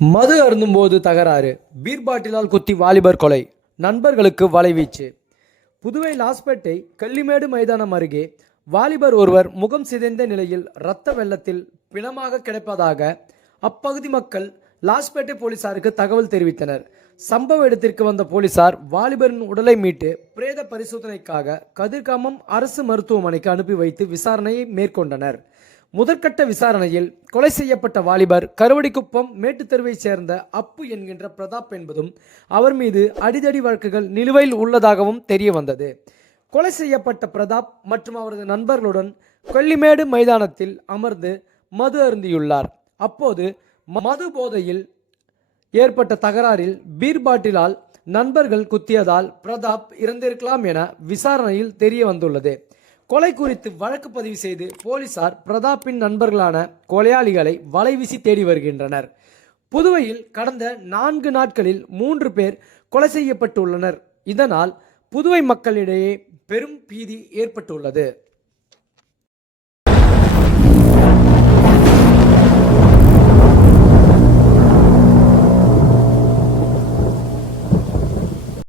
மது அருந்தும்போது தகராறு. பீர் பாட்டிலால் குத்தி வாலிபர் கொலை. நண்பர்களுக்கு வலைவீச்சு. புதுவை லாஸ்பேட்டை கள்ளிமேடு மைதானம் அருகே வாலிபர் ஒருவர் முகம் சிதைந்த நிலையில் இரத்த வெள்ளத்தில் பிணமாக கிடைப்பதாக அப்பகுதி மக்கள் லாஸ்பேட்டை போலீசாருக்கு தகவல் தெரிவித்தனர். சம்பவ இடத்திற்கு வந்த போலீசார் வாலிபரின் உடலை மீட்டு பிரேத பரிசோதனைக்காக கதிர்காமம் அரசு மருத்துவமனைக்கு அனுப்பி வைத்து விசாரணையை மேற்கொண்டனர். முதற்கட்ட விசாரணையில் கொலை செய்யப்பட்ட வாலிபர் கருவடிக்குப்பம் மேட்டுத்தெருவைச் சேர்ந்த அப்பு என்கின்ற பிரதாப் என்பதும் அவர் மீது அடிதடி வழக்குகள் நிலுவையில் உள்ளதாகவும் தெரிய வந்தது கொலை செய்யப்பட்ட பிரதாப் மற்றும் அவரது நண்பர்களுடன் கொல்லிமேடு மைதானத்தில் அமர்ந்து மது அருந்தியுள்ளார். அப்போது மது போதையில் ஏற்பட்ட தகராறில் பீர் பாட்டிலால் நண்பர்கள் குத்தியதால் பிரதாப் இறந்திருக்கலாம் என விசாரணையில் தெரிய வந்துள்ளது கொலை குறித்து வழக்கு பதிவு செய்து போலீசார் பிரதாப்பின் நண்பர்களான கொலையாளிகளை வலைவீசி தேடி வருகின்றனர். புதுவையில் கடந்த நான்கு நாட்களில் மூன்று பேர் கொலை செய்யப்பட்டுள்ளனர். இதனால் புதுவை மக்களிடையே பெரும் பீதி ஏற்பட்டுள்ளது.